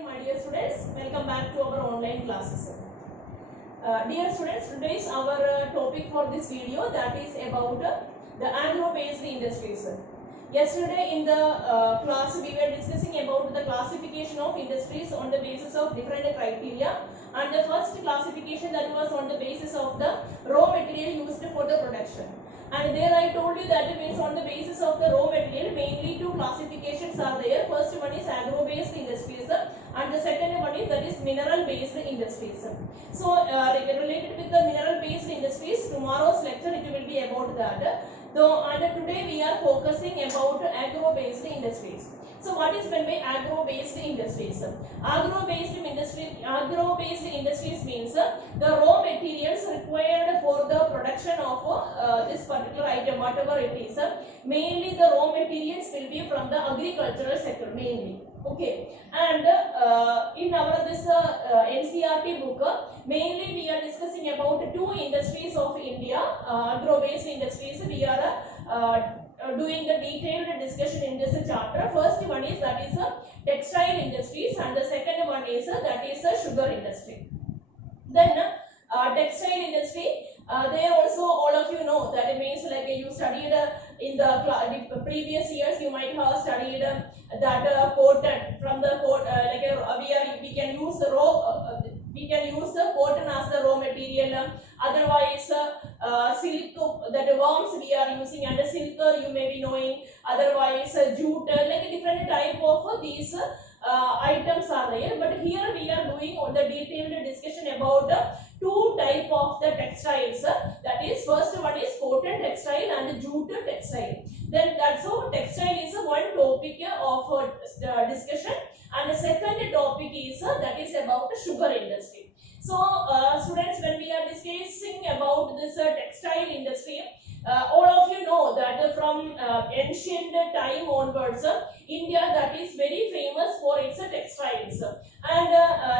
morning, my dear students. Welcome back to our online classes. Dear students, today's our topic for this video, that is about the agro-based industries. Yesterday in the class we were discussing about the classification of industries on the basis of different criteria, and the first classification that was on the basis of the raw material used for the production. And there I told you that means on the basis of the raw material mainly two classifications are there. First one is agro-based industries and the second one is that is mineral-based industries. So related with the mineral-based industries, tomorrow's lecture it will be about that. Though and today we are focusing about agro-based industries. So what is meant by agro-based industries? Agro-based industries means the raw materials required for the production of this particular item, whatever it is. Mainly the raw materials will be from the agricultural sector mainly. Okay, and in our this NCERT book, mainly we are discussing about two industries of India, agro-based industries. We are doing the detailed discussion in this chapter. First one is that is textile industries, and the second one is that is sugar industry. Then textile industry, there also all of you know that it means like you studied in the previous years, you might have studied that cotton from the we can use the raw we can use the cotton as the raw material. Otherwise silk, that worms we are using, and silk you may be knowing. Otherwise jute, like a different type of these items are there. But here we are doing on the detailed discussion about two type of the textiles. That is, first one is cotton textile and jute textile. Then that's how textile is one topic of discussion, and the second topic is that is about sugar industry. So students, when we are discussing about this textile industry, all of you know that from ancient time onwards, India that is very famous for its textiles, and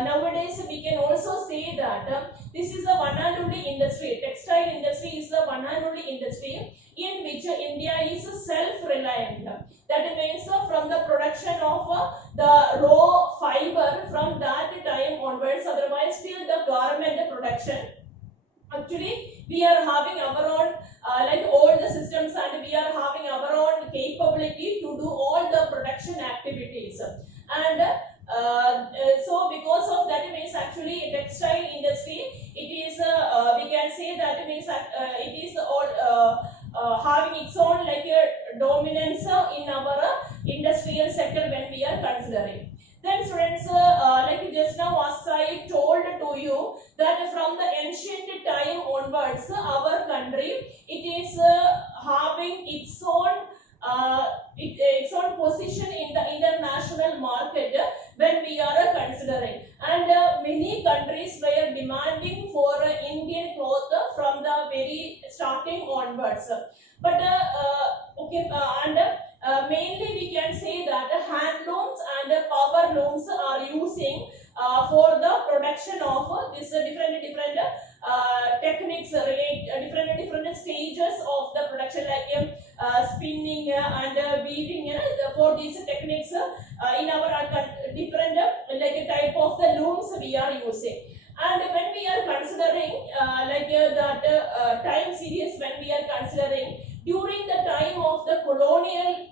nowadays we can also say that this is the one and only industry. Textile industry is the one and only industry in which India is self-reliant. That means from the production of the raw fiber from that time onwards, otherwise till the garment production. Actually, we are having our own like all the systems, and we are having our own capability to do all the production activities. And so because of that, it means actually textile industry, it is we can say that it means it is all having its own like a dominance in our industrial sector when we are considering. Then students, like just now as I told to you that from the ancient time onwards, our country it is having its own position in the international market when we are considering, and many countries were demanding for Indian cloth from the very starting onwards. But mainly we can say that handlooms and power looms are using for the production of this different techniques, different stages of the production, like spinning and weaving. For these techniques in our different like type of the looms we are using. And when we are considering that time series, when we are considering during the time of the colonial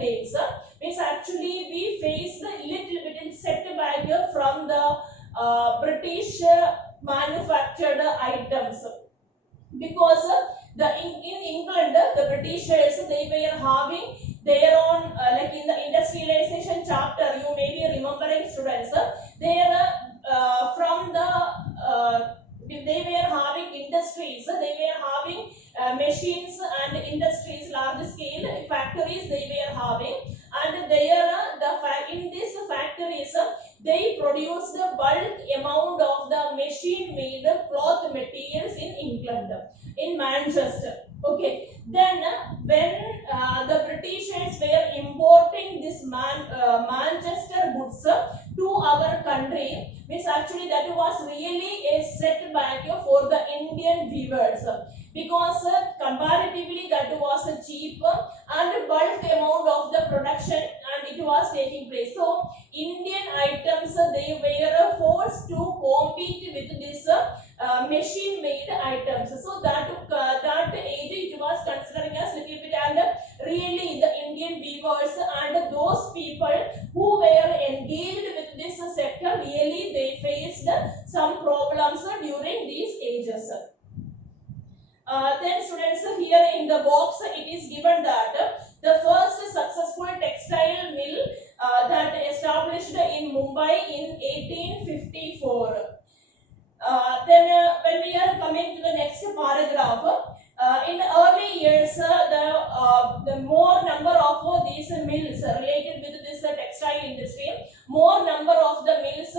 days, means actually we faced a little bit setback from the British manufactured items, because in England the Britishers, they were having their own like in the industrialization chapter, you may be remembering students, they are from the they were having industries, they were having machines and industries, large scale factories they were having, and in these factories they produced the bulk amount of the machine made cloth materials in England, in Manchester. Okay, then when the Britishers were importing this Manchester goods to our country, means actually that was really a setback for the Indian weavers. because comparatively that was cheap and bulk amount of the production and it was taking place. So Indian items they were forced to compete with this machine made items. So that age it was considering as little bit, and really the Indian weavers and those people who were engaged with this sector, really they faced some problems during these ages. Then students, here in the box it is given that the first successful textile mill that established in Mumbai in 1854. Then when we are coming to the next paragraph, in the early years the more number of these mills related with this textile industry, more number of the mills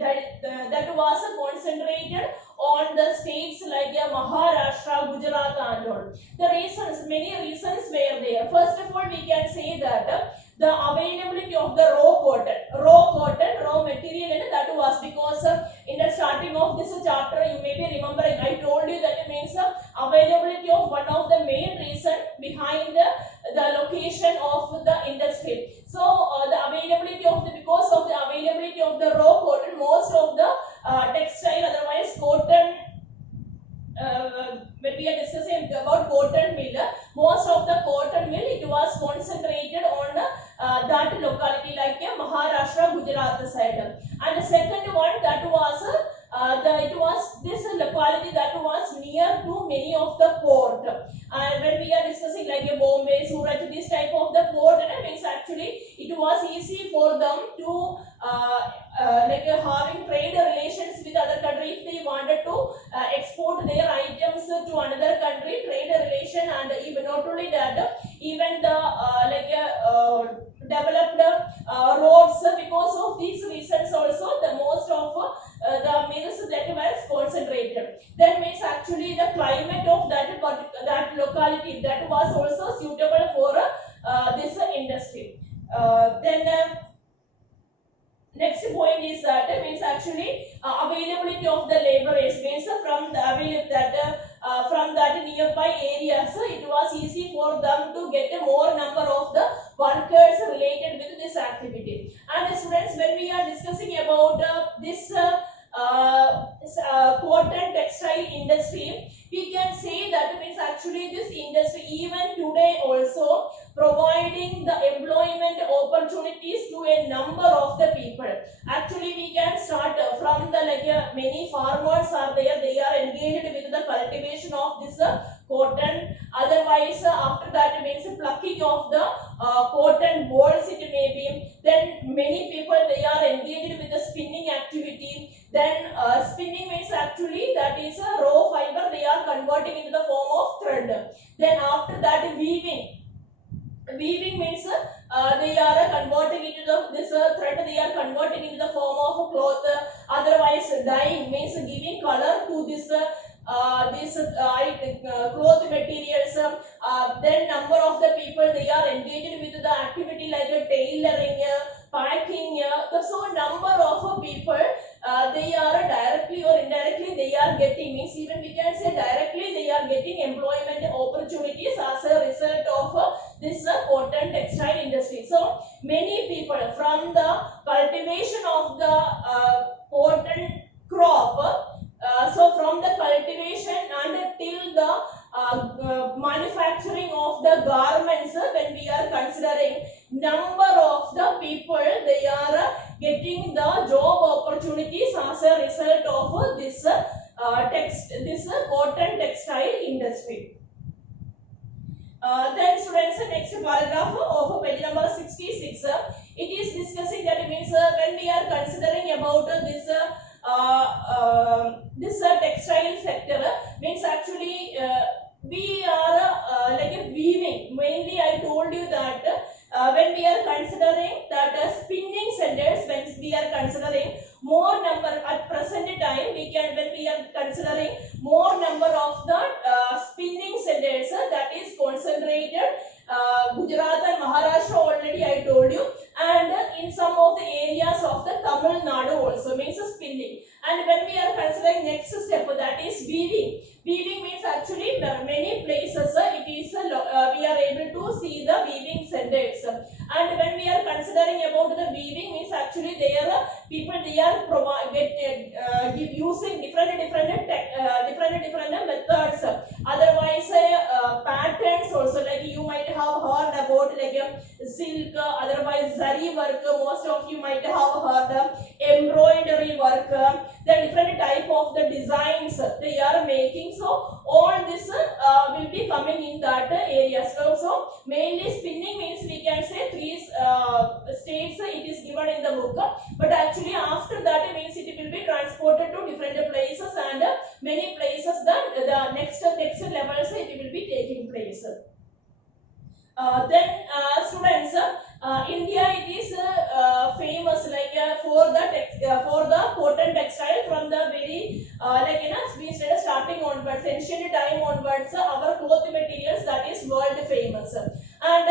that was concentrated on the states like Maharashtra, Gujarat and all. The reasons, many reasons were there. First of all, we can say that the availability of the raw material, and that was because in the starting of this chapter you may be remembering I told you that it means availability of one of the main reason behind the location of the industry. So the availability of the, because of the availability of the raw cotton, most of the textile, otherwise cotton, when we are discussing about cotton mill, most of the cotton mill it was concentrated on that locality like Maharashtra, Gujarat side. And the second one, that was it was this locality that was near to many of the port. And when we are discussing like Bombay, Surat, this type of the port, means actually it was easy for them to like having trade relations with other country. If they wanted to export their items to another country, trade relation, and even not only that, even the developed roads. Because of these reasons also the most of the mills that were concentrated. That means actually the climate of that locality that was also suitable for this industry. Then next point is that means actually availability of the laborers, means from the from that nearby areas it was easy for them to get a more number of the workers related with this activity. And students, when we are discussing about this cotton textile industry, we can say that means actually this industry even today also providing the employment opportunities to a number of the people. Actually we can start from the many farmers are there, they are engaged with the cultivation of this cotton. Otherwise after that means plucking of the cotton balls it may be. Then many people they are engaged with the spinning activity. Then spinning means actually that is a raw fiber they are converting into the form of thread. Then after that weaving means they are converting into this thread they are converting into the form of cloth. Otherwise dyeing means giving color to this cloth materials. Then number of the people they are engaged with the activity like tailoring, packing. So number of people they are directly or indirectly they are getting, means even we can say directly they are getting employment opportunities as a result of this cotton textile industry. So many people from the cultivation of the cotton crop, so from the cultivation and till the manufacturing of the garments, when we are considering number of the people they are getting the job opportunities as a result of this cotton textile industry. Then students, next paragraph of page number 66, it is discussing that means when we are considering about this textile sector, means actually we are like weaving. Mainly I told you that when we are considering that spinning centers, when we are considering more number at present time, we can, when we are considering more number of the spinning centers that is concentrated Gujarat and Maharashtra already I told you, and in some of the areas of the Tamil Nadu also, means spinning. And when actually there people they are using different methods. Otherwise, patterns also, like you might have heard about like silk, otherwise zari work. Most of you might have heard embroidery work. The different type of the designs they are making. So all this will be coming in that area. So mainly spinning means we can say three states it is given in the book, but actually after that means it will be transported to different places, and many places the next levels it will be taking place. Then students, India it is famous like for the cotton textile from the very like we started starting onwards, ancient time onwards, our cloth materials that is world famous. And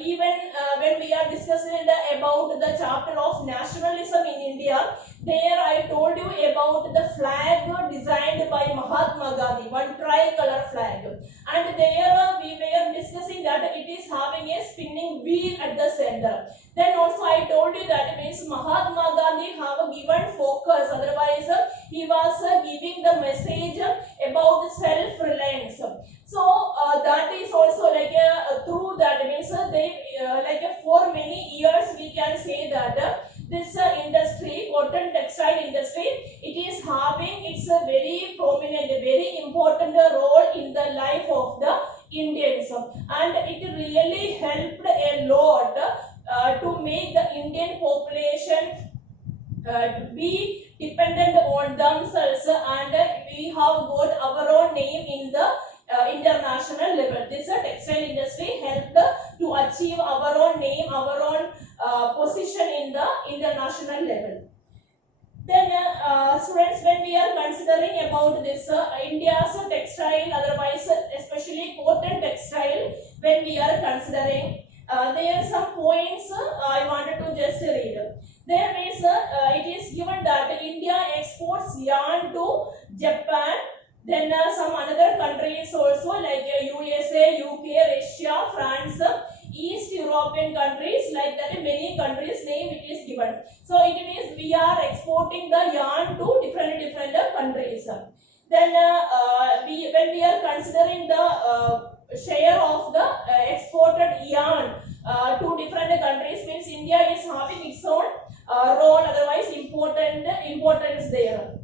even when we are discussing about the chapter of nationalism in India, there I told you about the flag designed by Mahatma Gandhi, one tricolor flag, and there we were discussing that it is having a spinning wheel at the center. Then also I told you that means Mahatma Gandhi have given focus, otherwise he was giving the message about self-reliance. So that is also like through that means they like for many years we can say that this industry, cotton textile industry, it is having its very prominent, very important role in the life of the Indians, and it really helped a lot to make the Indian population be dependent on themselves, and we have got our own name in the international level. This textile industry helped to achieve our own name, our own position in the international level. Then students, when we are considering about this India's textile, otherwise especially cotton textile, when we are considering, there are some points I wanted to just read. There is it is given that India exports yarn to Japan. Then some another countries also like USA, UK, Russia, France, East European countries, like that many countries name it is given. So it means we are exporting the yarn to different countries. Then when we are considering the share of the exported yarn to different countries, means India is having its own role, otherwise importance there.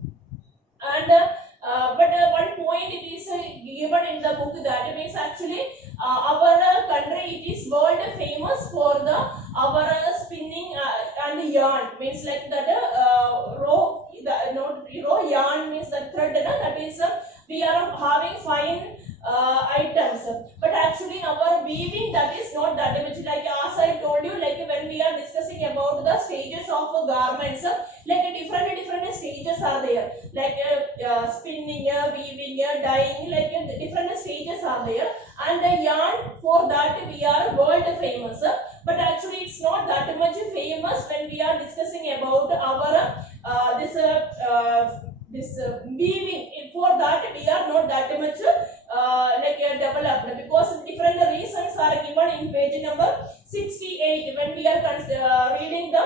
And but one point it is given in the book, that means actually our country it is world famous for the our spinning and yarn, means like that raw yarn means the thread that is we are having fine items, but actually our weaving that is not that much. Like as I told you, like when we are discussing about the stages of garments, like different stages are there, like spinning, weaving, dyeing, like different stages are there, and the yarn for that we are world famous, but actually it's not that much famous when we are discussing about our this weaving. For that we are not that much like developed, because different reasons are given in page number 68 when we are reading the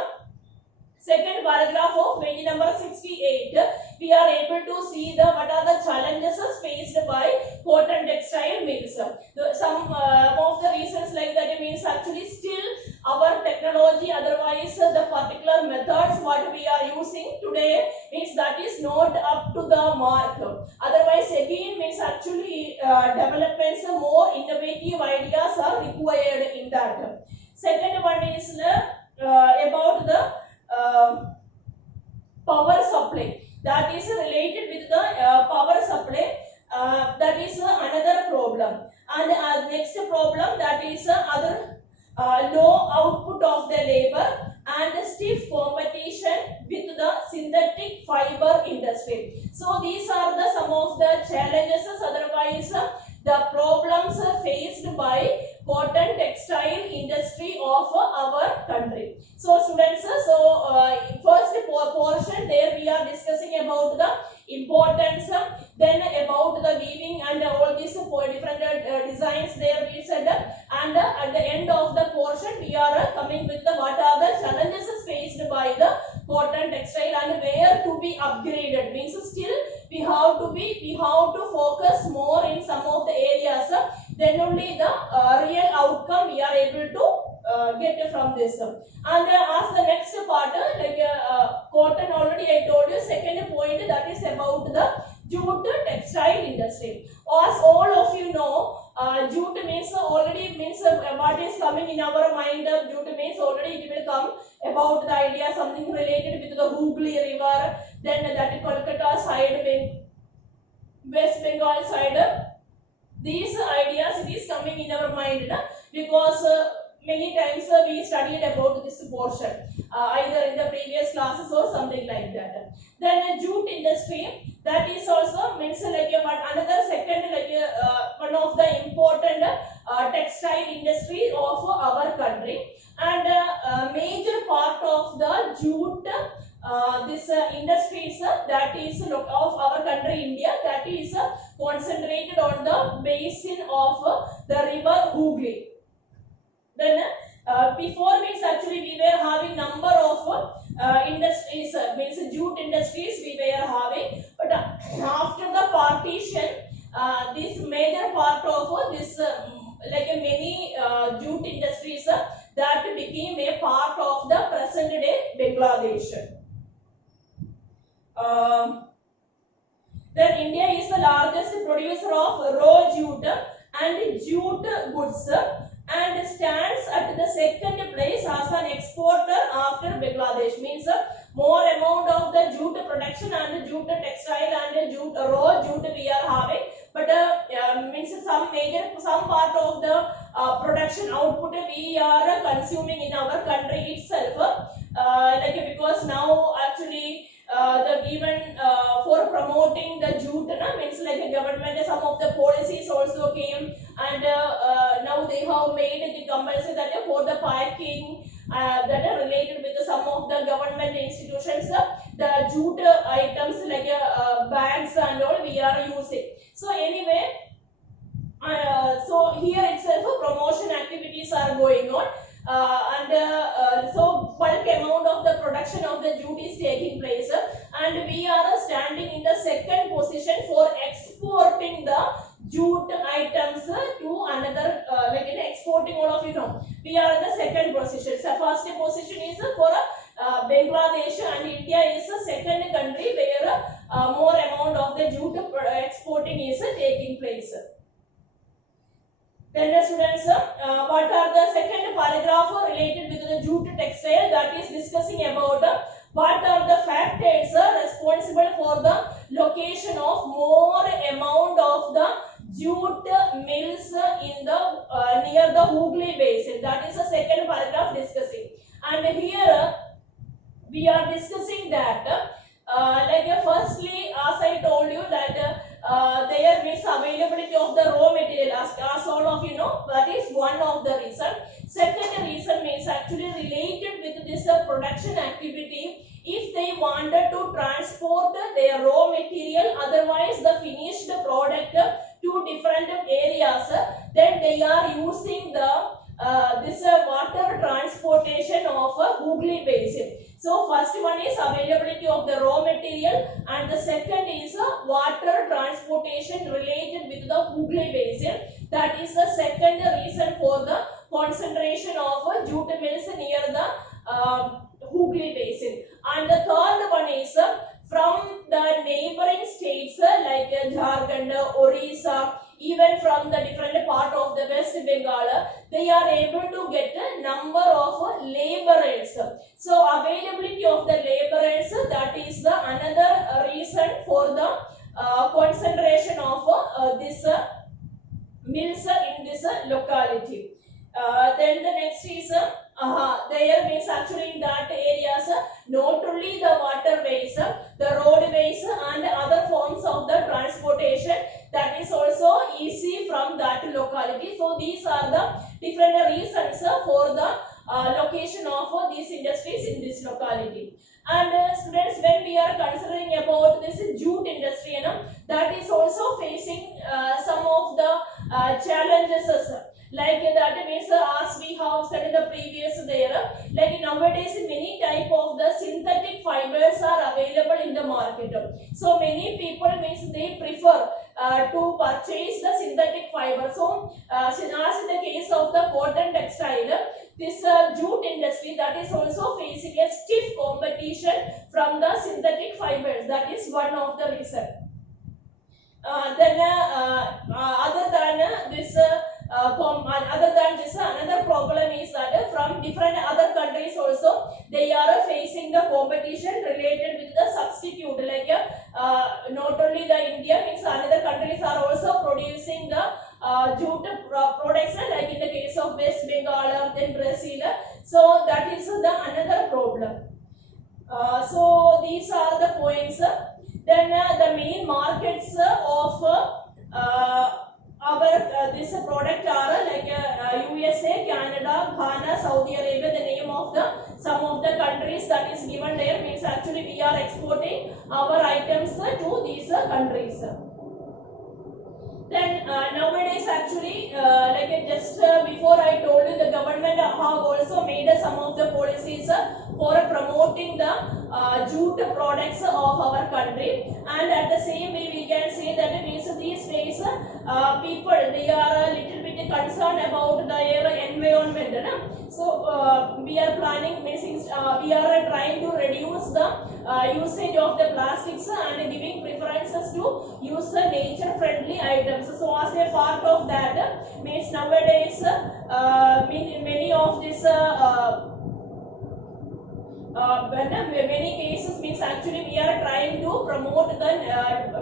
second paragraph of page number 68. We are able to see the what are the challenges faced by cotton textile mills. Some of the reasons like that means actually still our technology, otherwise the particular methods what we are using today means that is not up to the mark. Otherwise again means actually developments, more innovative ideas are required in that. Second one is about the power supply, that is related with the power supply, that is another problem. And next problem, that is other low output of the labor and stiff competition with the synthetic fiber industry. So these are the some of the challenges, otherwise the problems faced by cotton textile industry of our country. So students, first portion there we are discussing about the importance, then about the weaving and all these different designs there we said, and at the end of the portion we upgraded. Means still we have to focus more in some of the areas. Then only the real outcome we are able to get from this. And as the next part, cotton already I told you. Second point, that is about the jute textile industry. As all of you know, jute means already means what is coming in our mind. Jute means already it will come about the idea something related with the Hooghly river, then that Kolkata side, West Bengal side. These ideas it is coming in our mind because many times we studied about this portion either in the previous classes or something like that. Then jute industry, that is also means like another second one of the important textile industry of our country, and major part of the jute this industries that is of our country India, that is concentrated on the basin of the river Hooghly. Then before means actually we were having number of industries, means jute industries we were having, but after the partition this major part of this many jute industries that became a part of the present day Bangladesh. Then India is the largest producer of raw jute and jute goods and stands at the second place as an exporter after Bangladesh. Means more amount of the jute production and jute textile and jute raw jute we are having, but means some part of the production output we are consuming in our country itself, because now actually even for promoting the jute means government some of the policies also came, and now they have made it compulsory that for the packing that are related with some of the government institutions the jute items bags and all we are using. So anyway, so here itself promotion activities are going on. So bulk amount of the production of the jute is taking place, and we are standing in the second position for exporting the jute items to another exporting, all of you know we are in the second position. So first position is for Bangladesh, and India is the second country where more amount of the jute exporting is taking place. Then students, what are the second paragraph related with the jute textile, that is discussing about what are the factors responsible for the location of more amount of the jute mills in the near the Hooghly basin. That is the second paragraph discussing, and here we are discussing that firstly, as I told you that there is availability of the raw material, as all of you know, that is one of the reason. Second reason is actually related with this production activity. If they wanted to transport their raw material, otherwise the finished product to different areas, then they are using the this water transportation of Hooghly basin. So first one is availability of the raw material, and the second is water transportation related with the Hooghly basin. That is the second reason for the concentration of jute mills near the Hooghly basin. And the third one is from the neighboring states like Jharkhand, Orissa, even from the different part of the West Bengal, they are able to get a number of laborers. So availability of the laborers, that is the another reason for the concentration of this mills in this locality. Then the next is there means actually in that areas not only the waterways, the roadways and other forms of the transportation, that is also easy from that locality. So these are the different reasons for the location of these industries in this locality. And students, when we are considering about this jute industry, that is also facing some of the challenges. Like that means as we have said in the previous there, like nowadays many type of the synthetic fibers are available in the market. to purchase the synthetic fiber. So, as in the case of the cotton textile, this jute industry that is also facing a stiff competition from the synthetic fibers. That is one of the reason. Then other than this another problem is that from different other countries also they are facing the competition related with the substitute, like not only the India, means another countries are also producing the jute products, like in the case of West Bengal, then Brazil. So that is the another problem. So these are the points. Then the main markets of our this product are like USA, Canada, Ghana, Saudi Arabia. The name of the some of the countries that is given there, means actually we are exporting our items to these countries. Then nowadays actually like just before I told you, the government have also made some of the policies for promoting the jute products of our country, and at the same way we can say that means these days people they are a little bit concerned about their environment. So we are planning, means we are trying to reduce the usage of the plastics and giving preferences to use the nature friendly items. So as a part of that, means nowadays many of this many cases, means actually we are trying to promote the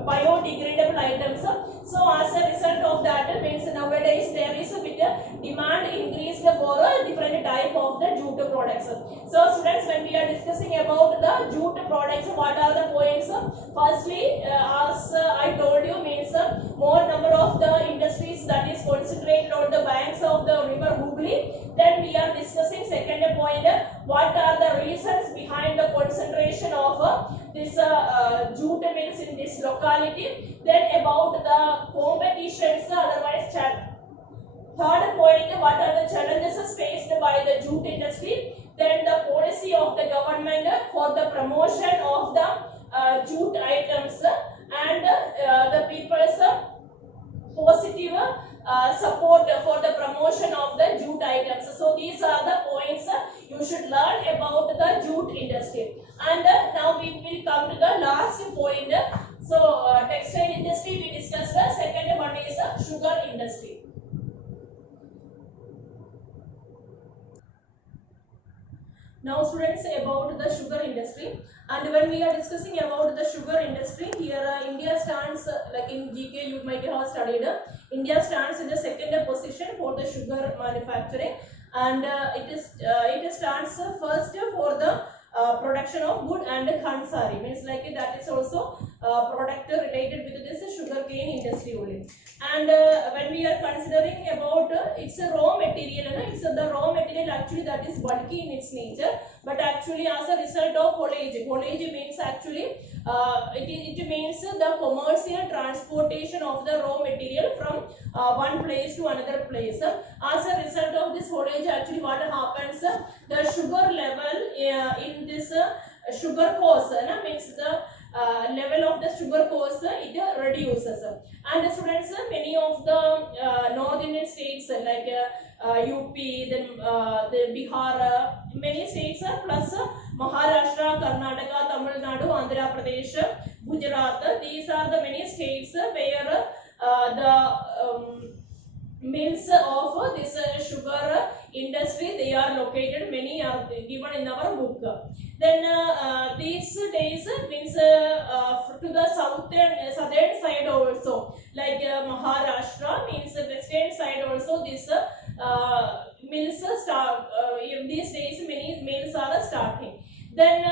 biodegradable items. So as a result of that, means nowadays there is a bit demand increased for a different type of the jute products. So students, when we are discussing about the jute products, what are the points? Firstly, as I told you, means more number of the industries that is concentrated on the banks of the river Hooghly. Then we are discussing second point, what are the reasons behind the concentration of this jute mills in this locality. Then about the competitions, otherwise third point, what are the challenges faced by the jute industry. Then the policy of the government for the promotion of the jute items, and the people's positive support for the promotion of the jute items. So these are the points you should learn about the jute industry. And now we will come to the last point. So textile industry we discussed. The second one is sugar industry. Now students, about the sugar industry, and when we are discussing about the sugar industry, here India stands like in GK you might have studied, India stands in the second position for the sugar manufacturing, and it stands first for the production of wood and khansari, means like that is also product related with this sugarcane industry only. And when we are considering about it's a raw material, it's the raw material actually that is bulky in its nature, but actually as a result of haulage means actually it means the commercial transportation of the raw material from one place to another place. As a result of this haulage, actually what happens, the sugar level in this sugar cost means the level of the sugar cost it reduces. And students, many of the North Indian states like UP, then the Bihar, many states plus Maharashtra, Karnataka, Tamil Nadu, Andhra Pradesh, Gujarat, these are the many states where the mills of this sugar industry they are located. Many are given in our book. Then these days means to the southern side also, like Maharashtra, means western side also this mills start. These days many mills are starting. Then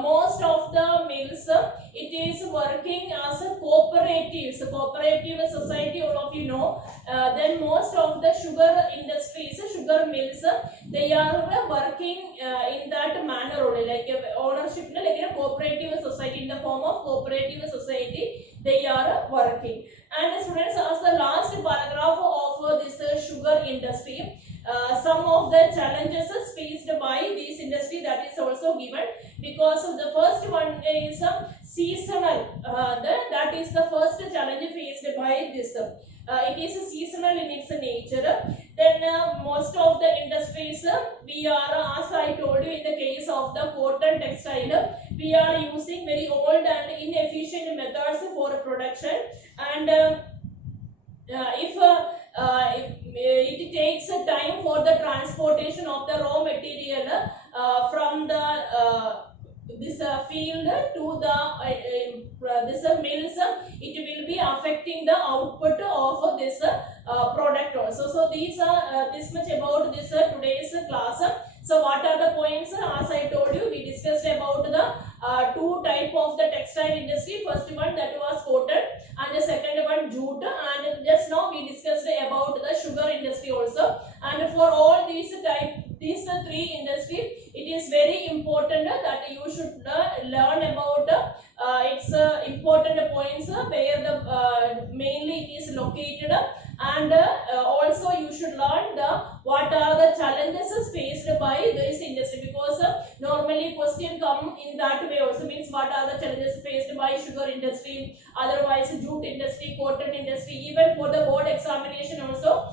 most of the mills it is working as a cooperative society, all of you know. Then most of the sugar industries, sugar mills, they are working in that manner only, like ownership, like a cooperative society, in the form of cooperative society they are working. And students, as the last paragraph of this sugar industry, some of the challenges faced by this industry that is also given, because the first one is seasonal. That is the first challenge faced by by this. It is seasonal in its nature. Then most of the industries we are, as I told you, in the case of the cotton textile, we are using very old and inefficient methods for production, and if it takes time for the transportation of the raw material from the this field to the this mills, it will be affecting the output of this product also. So these are this much about this today's class. So what are the points? As I told you, we discussed about the two type of the textile industry. First one, that was cotton, and the second one jute, and just now we discussed about the sugar industry also. And for all these three industry, it is very important that you should learn about its important points where the mainly it is located, and also you should learn the what are the challenges faced by this industry, because normally question come in that way also, means what are the challenges faced by sugar industry, otherwise jute industry, cotton industry. Even for the board examination also,